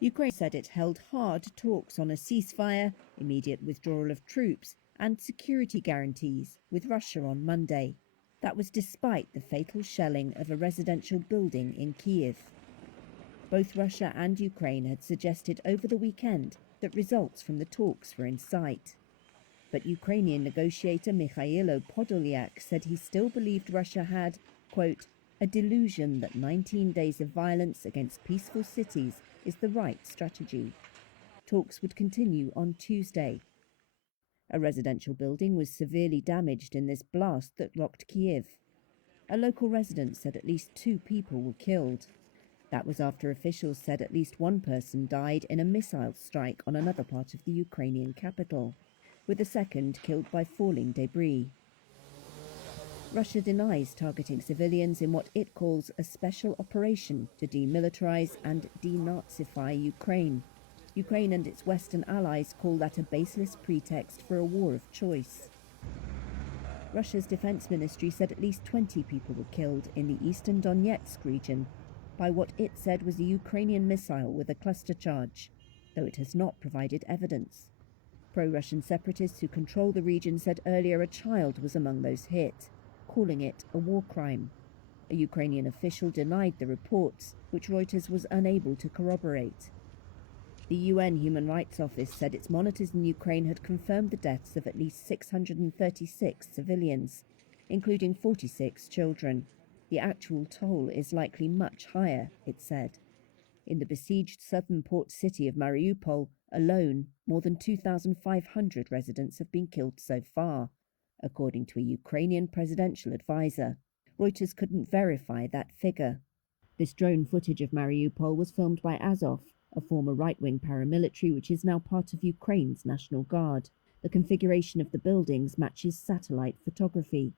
Ukraine said it held hard talks on a ceasefire, immediate withdrawal of troops, and security guarantees with Russia on Monday. That was despite the fatal shelling of a residential building in Kyiv. Both Russia and Ukraine had suggested over the weekend that results from the talks were in sight. But Ukrainian negotiator Mikhailo Podolyak said he still believed Russia had, quote, a delusion that 19 days of violence against peaceful cities is the right strategy. Talks would continue on Tuesday. A residential building was severely damaged in this blast that rocked Kyiv. A local resident said at least 2 people were killed. That was after officials said at least 1 person died in a missile strike on another part of the Ukrainian capital, with a second killed by falling debris. Russia denies targeting civilians in what it calls a special operation to demilitarize and denazify Ukraine. Ukraine and its Western allies call that a baseless pretext for a war of choice. Russia's defense ministry said at least 20 people were killed in the eastern Donetsk region by what it said was a Ukrainian missile with a cluster charge, though it has not provided evidence. Pro-Russian separatists who control the region said earlier a child was among those hit, calling it a war crime. A Ukrainian official denied the reports, which Reuters was unable to corroborate. The UN Human Rights Office said its monitors in Ukraine had confirmed the deaths of at least 636 civilians, including 46 children. The actual toll is likely much higher, it said. In the besieged southern port city of Mariupol alone, more than 2,500 residents have been killed so far, according to a Ukrainian presidential advisor. Reuters couldn't verify that figure. This drone footage of Mariupol was filmed by Azov, a former right-wing paramilitary which is now part of Ukraine's National Guard. The configuration of the buildings matches satellite photography.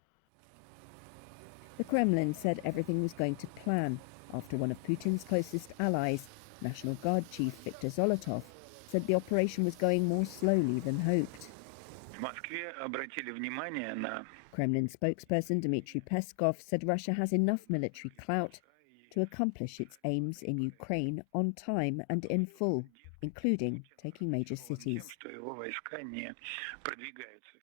The Kremlin said everything was going to plan after one of Putin's closest allies, National Guard Chief Viktor Zolotov, said the operation was going more slowly than hoped. Kremlin spokesperson Dmitry Peskov said Russia has enough military clout to accomplish its aims in Ukraine on time and in full, including taking major cities.